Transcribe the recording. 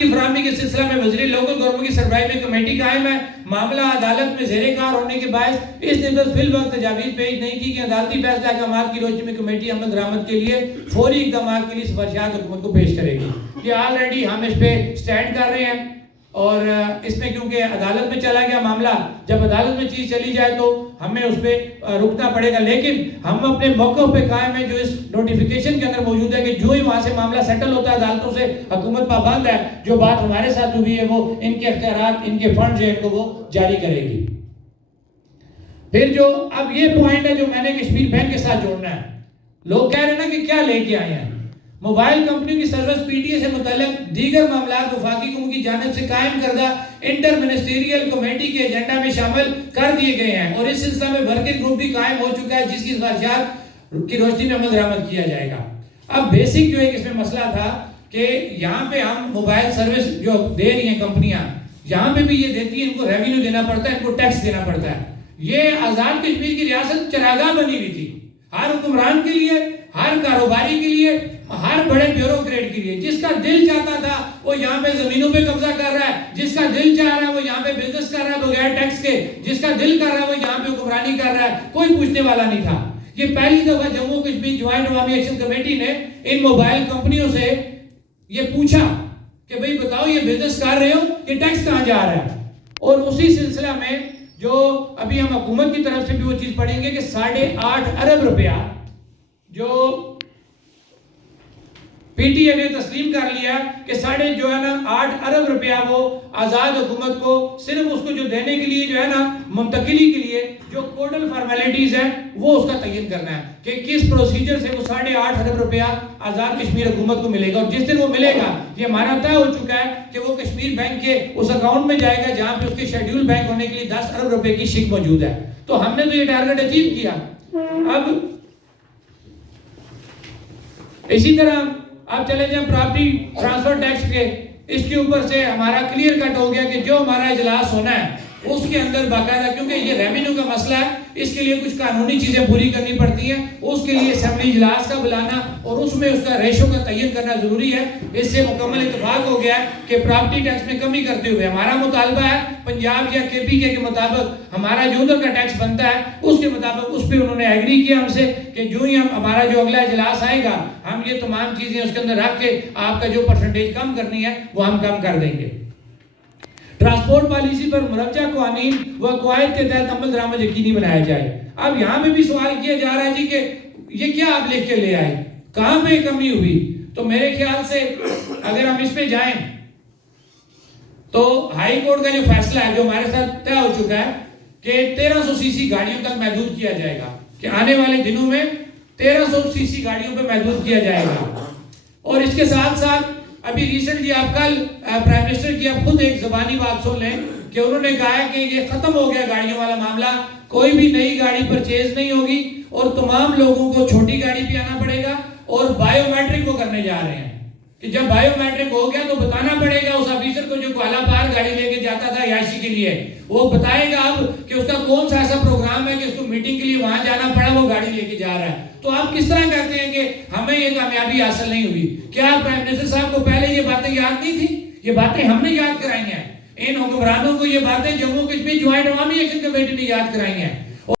فراہمی کے سلسلہ میں وزیر لوکل گورنمنٹ کی سربراہی میں کمیٹی قائم ہے. معاملہ عدالت میں زیر کار ہونے کے باعث اس نے فی الوقت تجاویز پیش نہیں کی کہ عدالتی فیصلہ احکامات کی روشنی میں کمیٹی عمل درآمد کے لیے فوری اقدامات کے لیے سفارشات حکومت کو پیش کرے گی. یہ آلریڈی ہم اس پہ سٹینڈ کر رہے ہیں اور اس میں کیونکہ عدالت میں چلا گیا معاملہ, جب عدالت میں چیز چلی جائے تو ہمیں اس پہ رکنا پڑے گا. لیکن ہم اپنے موقع پہ قائم ہیں جو اس نوٹیفیکیشن کے اندر موجود ہے کہ جو ہی وہاں سے معاملہ سیٹل ہوتا ہے عدالتوں سے, حکومت پابند ہے. جو بات ہمارے ساتھ ہوئی ہے وہ ان کے اختیارات, ان کے فنڈ جو ہے کو وہ جاری کرے گی. پھر جو اب یہ پوائنٹ ہے جو میں نے کشمیر بینک کے ساتھ جوڑنا ہے. لوگ کہہ رہے ہیں نا کہ کیا لے کے آئے ہیں. موبائل کمپنیوں کی سروس پی ٹی اے سے متعلق دیگر معاملات وفاقی حکومت کی جانب سے قائم کردہ انٹر منسٹریل کمیٹی کے ایجنڈا میں شامل کر دیے گئے ہیں اور اس سلسلہ میں ورکنگ گروپ بھی قائم ہو چکا ہے جس کی سفارشات کی روشنی میں عمل درآمد کیا جائے گا. اب بیسک جو ایک اس میں مسئلہ تھا کہ یہاں پہ ہم موبائل سروس جو دے رہی ہیں کمپنیاں, یہاں پہ بھی یہ دیتی ہیں, ان کو ریونیو دینا پڑتا ہے, ان کو ٹیکس دینا پڑتا ہے. یہ آزاد کشمیر کی ریاست چراگاہ بنی ہوئی تھی ہر حکمران کے لیے, ہر کاروباری کے لیے, ہر بڑے بیوروکریٹ کے لیے. جس کا دل چاہتا تھا وہ یہاں پہ زمینوں پہ قبضہ کر رہا ہے, جس کا دل چاہ رہا ہے وہ یہاں پہ بزنس کر رہا ہے بغیر ٹیکس کے, جس کا دل کر رہا ہے وہ یہاں پہ حکمرانی کر رہا ہے, کوئی پوچھنے والا نہیں تھا. یہ پہلی دفعہ جموں کشمیر جوائنٹ عوامی ایکشن کمیٹی نے ان موبائل کمپنیوں سے یہ پوچھا کہ بھئی بتاؤ یہ بزنس کر رہے ہو, یہ ٹیکس کہاں جا رہا ہے. اور اسی سلسلہ میں جو ابھی ہم حکومت کی طرف سے بھی وہ چیز پڑھیں گے کہ 8.5 ارب روپیہ جو پی ٹی اے نے تسلیم کر لیا کہ 8 ارب روپیہ وہ آزاد حکومت کو صرف اس کو جو دینے کے لیے جو ہے نا منتقلی کے لیے جو کوڈل فارمیلٹیز ہیں وہ اس کا تعین کرنا ہے کہ کس پروسیجر سے وہ 8.5 ارب روپیہ آزاد کشمیر حکومت کو ملے گا. اور جس دن وہ ملے گا یہ ہمارا طے ہو چکا ہے کہ وہ کشمیر بینک کے اس اکاؤنٹ میں جائے گا جہاں پہ اس کے شیڈیول بینک ہونے کے لیے 10 ارب روپے کی شک موجود ہے. تو ہم نے تو یہ ٹارگٹ اچیو کیا. اب اسی طرح اب چلے جائیں پراپرٹی ٹرانسفر ٹیکس کے, اس کے اوپر سے ہمارا کلیئر کٹ ہو گیا کہ جو ہمارا اجلاس ہونا ہے اس کے اندر باقاعدہ, کیونکہ یہ ریونیو کا مسئلہ ہے, اس کے لیے کچھ قانونی چیزیں پوری کرنی پڑتی ہیں, اس کے لیے اسمبلی اجلاس کا بلانا اور اس میں اس کا ریشو کا تعین کرنا ضروری ہے. اس سے مکمل اتفاق ہو گیا ہے کہ پراپرٹی ٹیکس میں کمی کرتے ہوئے ہمارا مطالبہ ہے پنجاب یا کے پی کے مطابق ہمارا جو ادھر کا ٹیکس بنتا ہے اس کے مطابق اس پہ انہوں نے ایگری کیا ہم سے کہ جو ہی ہمارا جو اگلا اجلاس آئے گا ہم یہ تمام چیزیں اس کے اندر رکھ کے آپ کا جو پرسنٹیج کم کرنی ہے وہ ہم کم کر دیں گے. ٹرانسپورٹ پالیسی پر مروجہ قوانین و قواعد کے تحت عمل درآمد یقینی بنایا جائے. اب یہاں پہ بھی سوال کیا جا رہا ہے جی کہ یہ کیا آپ لکھ کے لے آئے, کہاں پہ کمی ہوئی. تو میرے خیال سے اگر ہم اس پہ جائیں تو ہائی کورٹ کا جو فیصلہ ہے جو ہمارے ساتھ طے ہو چکا ہے کہ 1300 سی سی گاڑیوں تک محدود کیا جائے گا, کہ آنے والے دنوں میں 1300 سی سی گاڑیوں پہ محدود کیا جائے گا. اور اس کے ساتھ ساتھ ابھی ریسنٹلی آپ کل پرائم منسٹر کی آپ خود ایک زبانی بات سن لیں کہ انہوں نے کہا ہے کہ یہ ختم ہو گیا گاڑیوں والا معاملہ, کوئی بھی نئی گاڑی پرچیز نہیں ہوگی اور تمام لوگوں کو چھوٹی گاڑی پہ آنا پڑے گا. اور بائیو میٹرک کو کرنے جا رہے ہیں کہ جب بائیو میٹرک ہو گیا تو بتانا پڑے گا اس آفیسر کو جو گوالا پار گاڑی لے کے جاتا تھا یاشی کے لیے, وہ بتائے گا اب کہ اس کا کون سا ایسا پروگرام ہے کہ اس کو میٹنگ کے لیے وہاں جانا پڑا, وہ گاڑی لے کے جا رہا ہے. تو آپ کس طرح کہتے ہیں کہ ہمیں یہ کامیابی حاصل نہیں ہوئی؟ کیا پرائم منسٹر صاحب کو پہلے یہ باتیں یاد نہیں تھی؟ یہ باتیں ہم نے یاد کرائی ہیں, ان حکمرانوں کو یہ باتیں جموں کشمیر جوائنٹ عوامی ایکشن کمیٹی نے یاد کرائی ہیں.